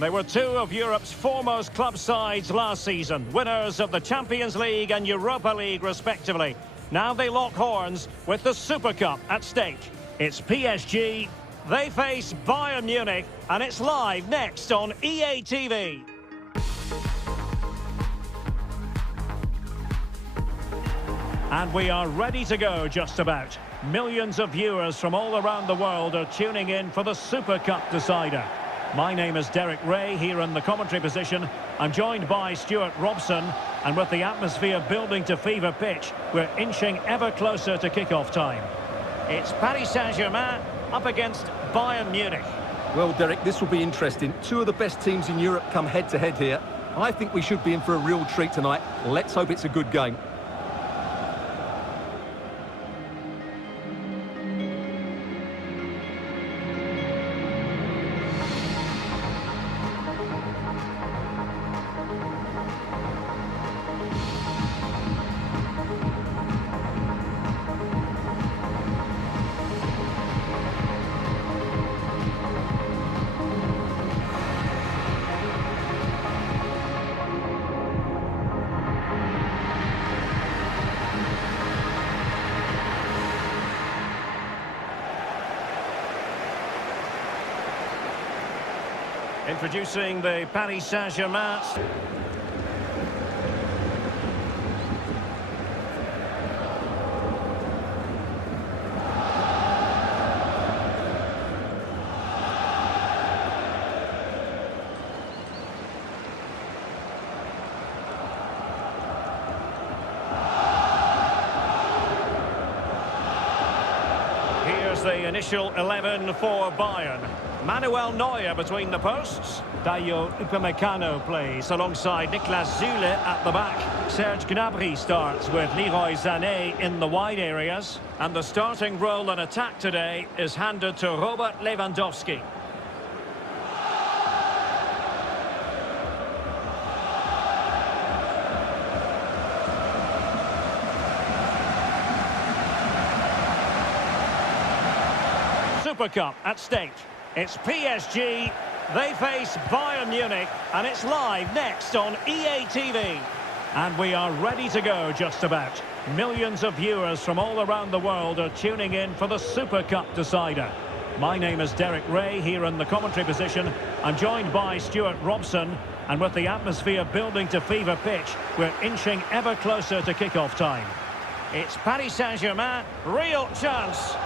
They were two of Europe's foremost club sides last season, winners of the Champions League and Europa League respectively. Now they lock horns with the Super Cup at stake. It's PSG, they face Bayern Munich, and it's live next on EA TV. And we are ready to go just about. Millions of viewers from all around the world are tuning in for the Super Cup decider. My name is Derek Ray, here in the commentary position. I'm joined by Stuart Robson, and with the atmosphere building to fever pitch, we're inching ever closer to kick-off time. It's Paris Saint-Germain up against Bayern Munich. Well, Derek, this will be interesting. Two of the best teams in Europe come head-to-head here. I think we should be in for a real treat tonight. Let's hope it's a good game. Introducing the Paris Saint-Germain. Here's the initial 11 for Bayern. Manuel Neuer between the posts. Dayo Upamecano plays alongside Niklas Süle at the back. Serge Gnabry starts with Leroy Sané in the wide areas. And the starting role in attack today is handed to Robert Lewandowski. Super Cup at stake. It's PSG, they face Bayern Munich, and it's live next on EA TV. And we are ready to go just about. Millions of viewers from all around the world are tuning in for the Super Cup decider. My name is Derek Ray, here in the commentary position. I'm joined by Stuart Robson, and with the atmosphere building to fever pitch, we're inching ever closer to kick-off time. It's Paris Saint-Germain, real chance.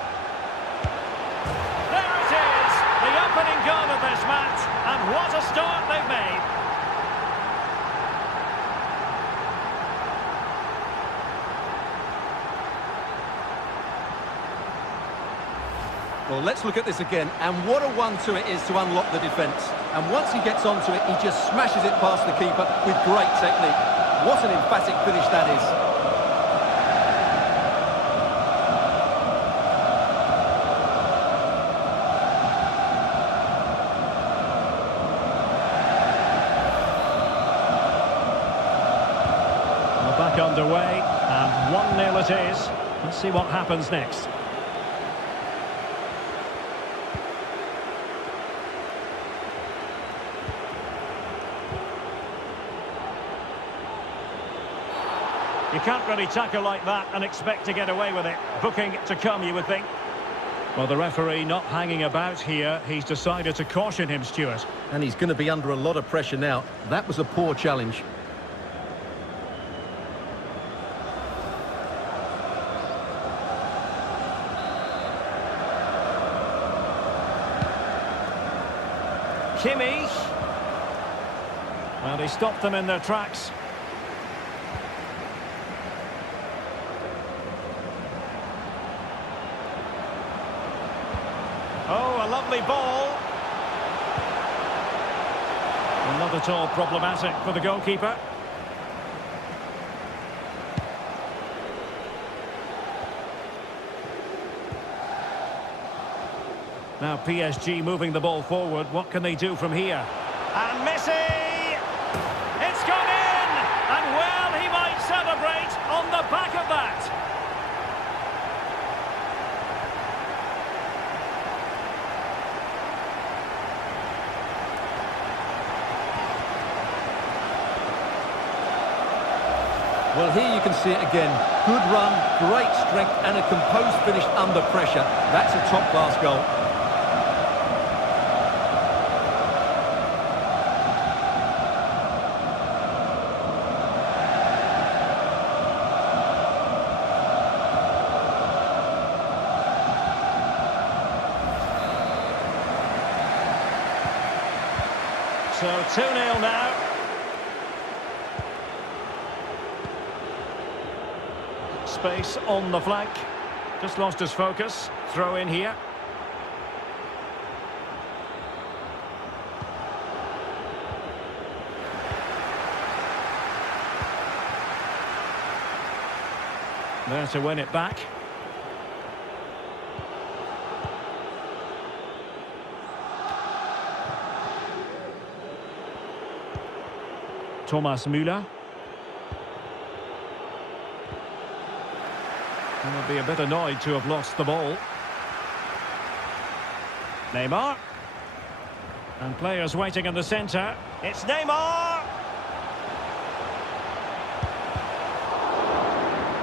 The opening goal of this match, and what a start they've made. Well, let's look at this again, and what a one-two it is to unlock the defence. And once he gets onto it, he just smashes it past the keeper with great technique. What an emphatic finish that is. Back underway, and 1-0 it is. Let's see what happens next. You can't really tackle like that and expect to get away with it. Booking to come, you would think. Well, the referee not hanging about here. He's decided to caution him, Stuart. And he's going to be under a lot of pressure now. That was a poor challenge. Kimmich. Well, he stopped them in their tracks. Oh, a lovely ball. Not at all problematic for the goalkeeper. Now PSG moving the ball forward. What can they do from here? And Messi! It's gone in! And well, he might celebrate on the back of that. Well, here you can see it again. Good run, great strength, and a composed finish under pressure. That's a top-class goal. So 2-0 now. Space on the flank. Just lost his focus. Throw in here. There to win it back. Thomas Müller. And will be a bit annoyed to have lost the ball. Neymar. And players waiting in the centre. It's Neymar!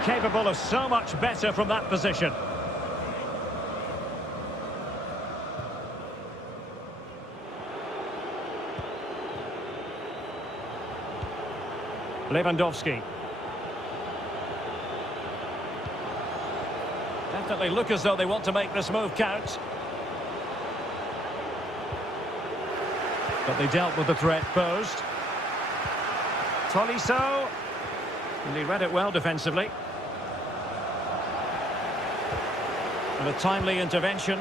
Capable of so much better from that position. Lewandowski. Definitely look as though they want to make this move count. But they dealt with the threat posed. Tolisso. And he read it well defensively. And a timely intervention.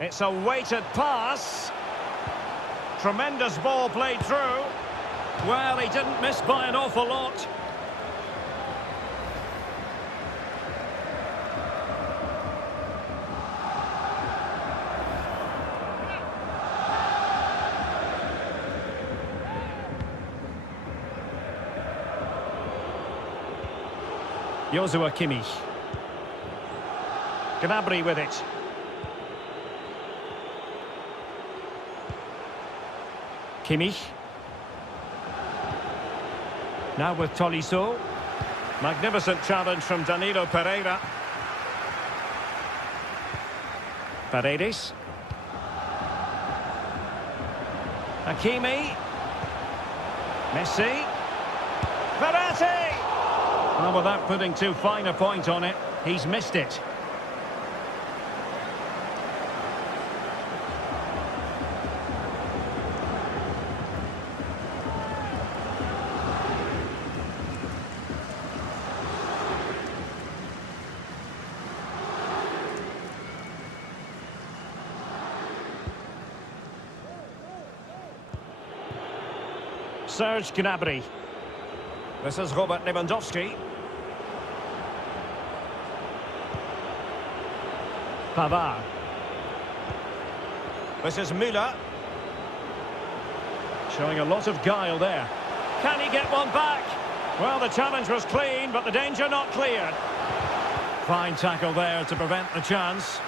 It's a weighted pass. Tremendous ball played through. Well, he didn't miss by an awful lot. Joshua Kimmich. Gnabry with it. Kimmich. Now with Tolisso. Magnificent challenge from Danilo Pereira. Paredes. Hakimi. Messi. Verratti! Well, without putting too fine a point on it, he's missed it. Serge Gnabry. This is Robert Lewandowski. Pavard. This is Müller. Showing a lot of guile there. Can he get one back? Well, the challenge was clean, but the danger not cleared. Fine tackle there to prevent the chance.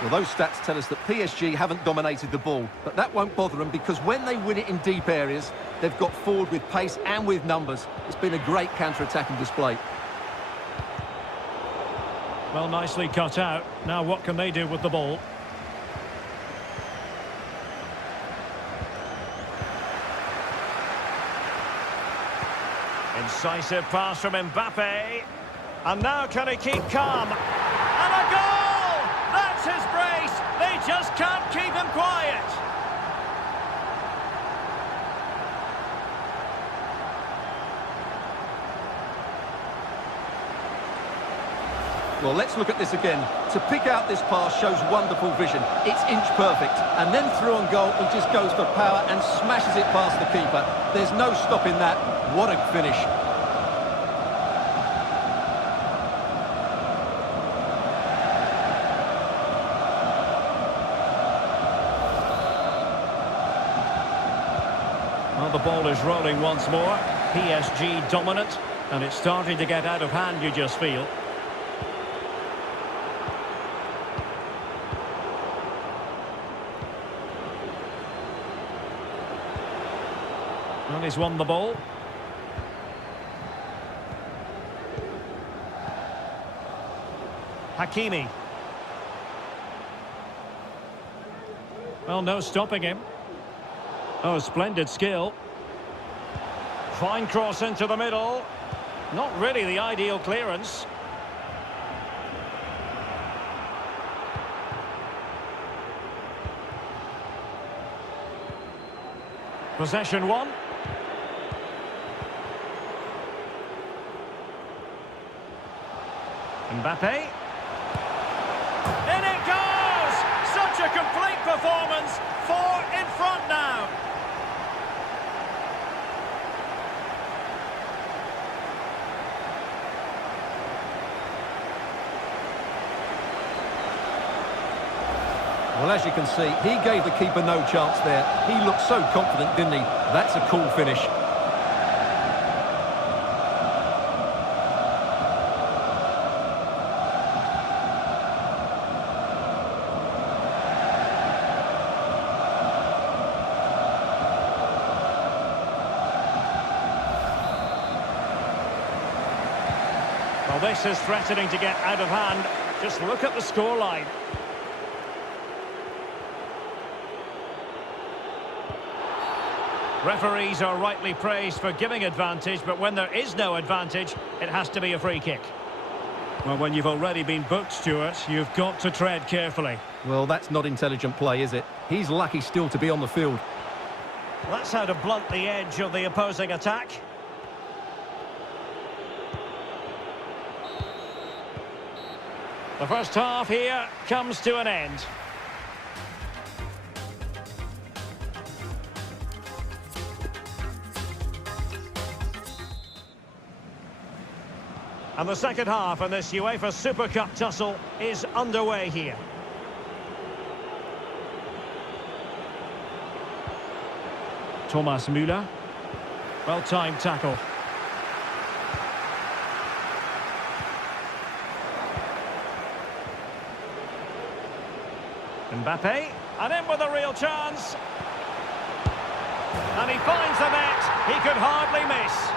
Well, those stats tell us that PSG haven't dominated the ball, but that won't bother them because when they win it in deep areas, they've got forward with pace and with numbers. It's been a great counter-attacking display. Well, nicely cut out. Now what can they do with the ball? Incisive pass from Mbappe. And now can he keep calm? And a goal! That's his brace! They just can't keep him quiet! Well, let's look at this again. To pick out this pass shows wonderful vision. It's inch perfect. And then through on goal, he just goes for power and smashes it past the keeper. There's no stopping that. What a finish. Well, the ball is rolling once more. PSG dominant. And it's starting to get out of hand, you just feel. Well, he's won the ball. Hakimi. Well, no stopping him. Oh, splendid skill. Fine cross into the middle. Not really the ideal clearance. Possession one. Mbappe. In it goes! Such a complete performance. 4 in front now. Well, as you can see, he gave the keeper no chance there. He looked so confident, didn't he? That's a cool finish. Well, this is threatening to get out of hand. Just look at the scoreline. Referees are rightly praised for giving advantage, but when there is no advantage, it has to be a free kick. Well, when you've already been booked, Stuart, you've got to tread carefully. Well, that's not intelligent play, is it? He's lucky still to be on the field. That's how to blunt the edge of the opposing attack. The first half here comes to an end. And the second half in this UEFA Super Cup tussle is underway here. Thomas Müller. Well-timed tackle. Mbappe, and in with a real chance. And he finds the net. He could hardly miss.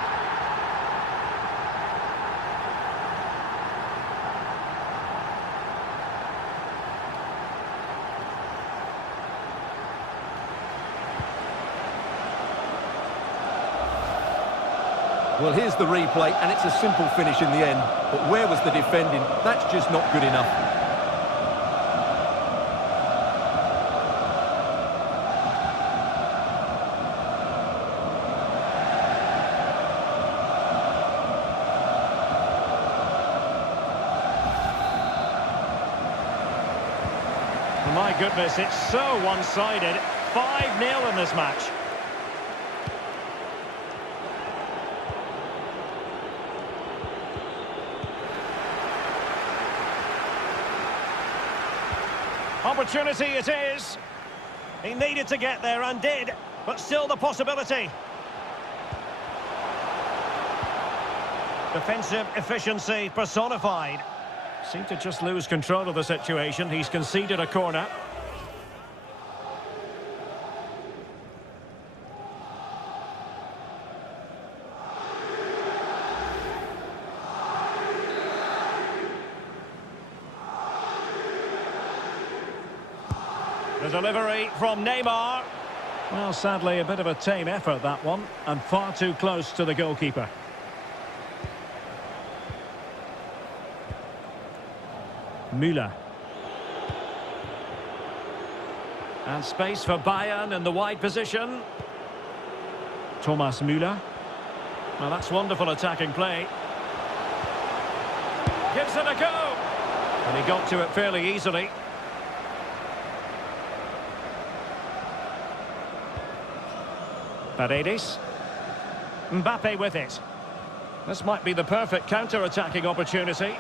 Well, here's the replay, and it's a simple finish in the end. But where was the defending? That's just not good enough. My goodness, it's so one-sided. 5-0 in this match. Opportunity it is. He needed to get there and did, but still the possibility. Defensive efficiency personified. Seemed to just lose control of the situation. He's conceded a corner. The delivery from Neymar. Well, sadly, a bit of a tame effort, that one, and far too close to the goalkeeper. Müller. And space for Bayern in the wide position. Thomas Müller. Well, that's wonderful attacking play. Gives it a go. And he got to it fairly easily. Paredes. Mbappe with it. This might be the perfect counter-attacking opportunity.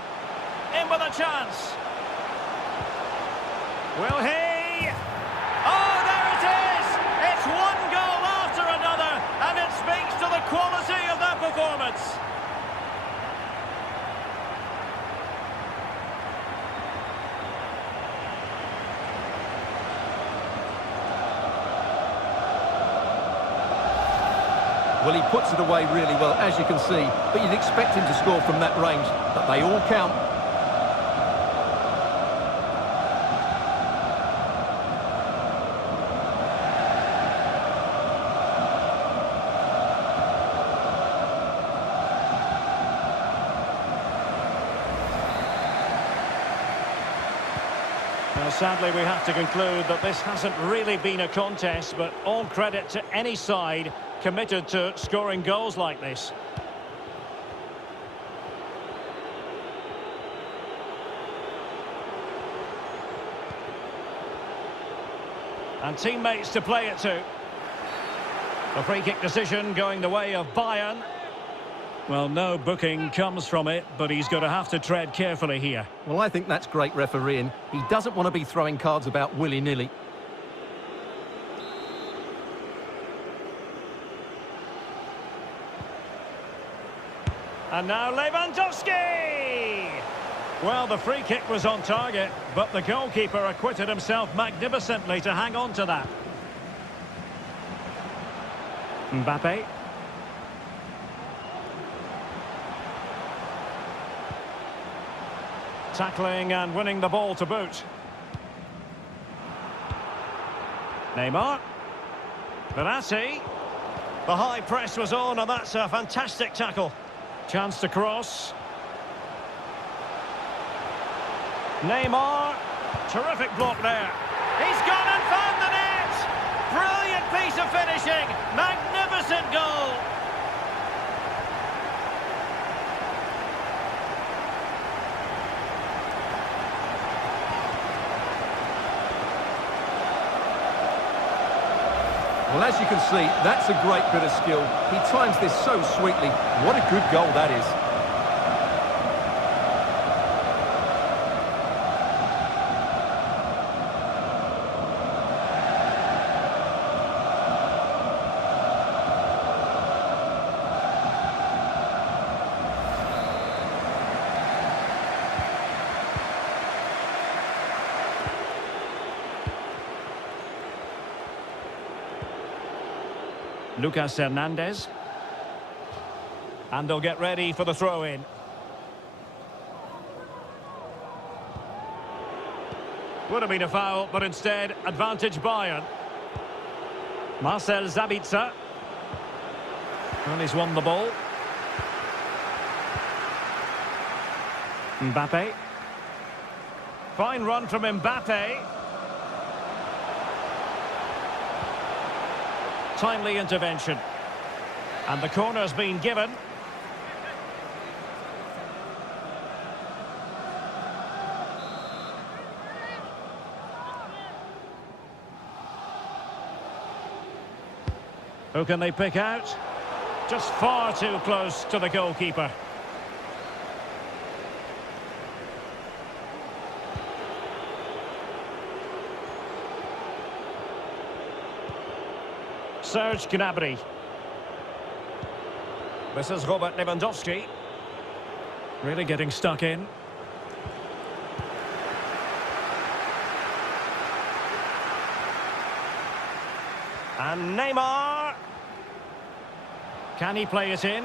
In with a chance. Will he? Oh, there it is! It's one goal after another, and it speaks to the quality of that performance. Well, he puts it away really well, as you can see, but you'd expect him to score from that range, but they all count. Well, sadly, we have to conclude that this hasn't really been a contest, but all credit to any side committed to scoring goals like this. And teammates to play it to. A free kick decision going the way of Bayern. Well, no booking comes from it, but he's going to have to tread carefully here. Well, I think that's great refereeing. He doesn't want to be throwing cards about willy-nilly. And now Lewandowski! Well, the free kick was on target, but the goalkeeper acquitted himself magnificently to hang on to that. Mbappe. Tackling and winning the ball to boot. Neymar. Verratti. The high press was on, and that's a fantastic tackle. Chance to cross. Neymar. Terrific block there. He's gone and found the net! Brilliant piece of finishing. Magnificent goal. Well, as you can see, that's a great bit of skill. He times this so sweetly. What a good goal that is. Lucas Hernandez. And they'll get ready for the throw-in. Would have been a foul, but instead, advantage Bayern. Marcel Sabitzer. And he's won the ball. Mbappe. Fine run from Mbappe. Timely intervention. And the corner's been given. Who can they pick out? Just far too close to the goalkeeper. Serge Gnabry. This is Robert Lewandowski. Really getting stuck in. And Neymar. Can he play it in?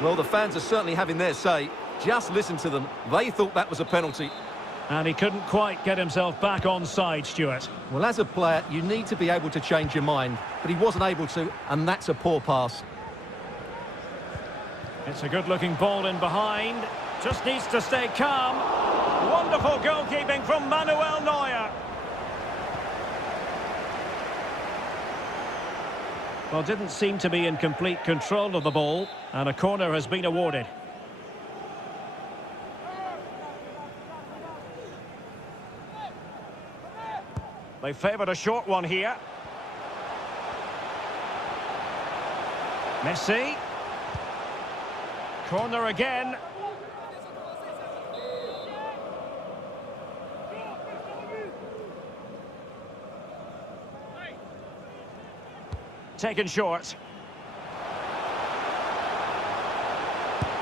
Well, the fans are certainly having their say. Just listen to them. They thought that was a penalty. And he couldn't quite get himself back on side, Stuart. Well, as a player, you need to be able to change your mind. But he wasn't able to, and that's a poor pass. It's a good-looking ball in behind. Just needs to stay calm. Wonderful goalkeeping from Manuel Neuer. Well, didn't seem to be in complete control of the ball, and a corner has been awarded. They favoured a short one here. Messi. Corner again. Taken short.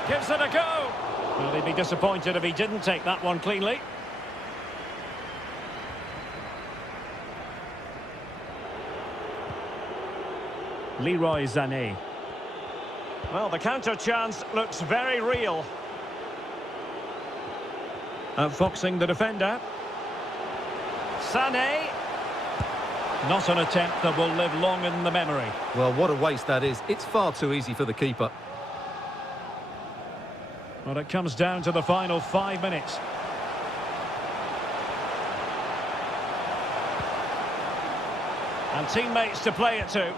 Gives it a go. Well, he'd be disappointed if he didn't take that one cleanly. Leroy Sané. Well, the counter chance looks very real. Outfoxing the defender. Sané. Not an attempt that will live long in the memory. Well, what a waste that is. It's far too easy for the keeper. Well, it comes down to the final 5 minutes. And teammates to play it to.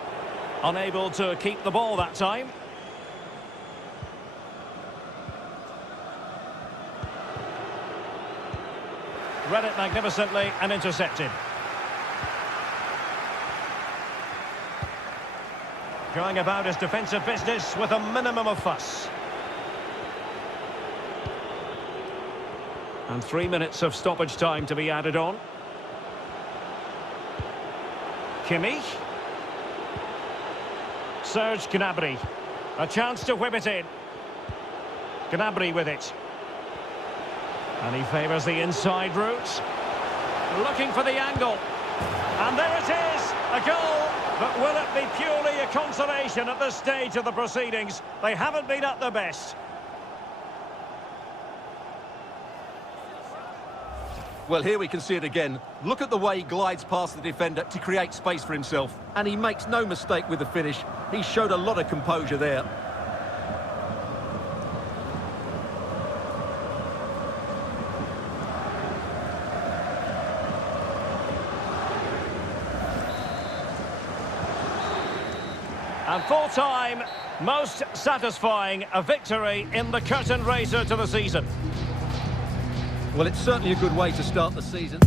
Unable to keep the ball that time. Read it magnificently and intercepted. Going about his defensive business with a minimum of fuss. And 3 minutes of stoppage time to be added on. Kimmich. Serge Gnabry. A chance to whip it in. Gnabry with it. And he favours the inside route. Looking for the angle. And there it is, a goal. But will it be purely a consolation at this stage of the proceedings? They haven't been at their best. Well, here we can see it again. Look at the way he glides past the defender to create space for himself. And he makes no mistake with the finish. He showed a lot of composure there. And full time, most satisfying, a victory in the curtain raiser to the season. Well, it's certainly a good way to start the season.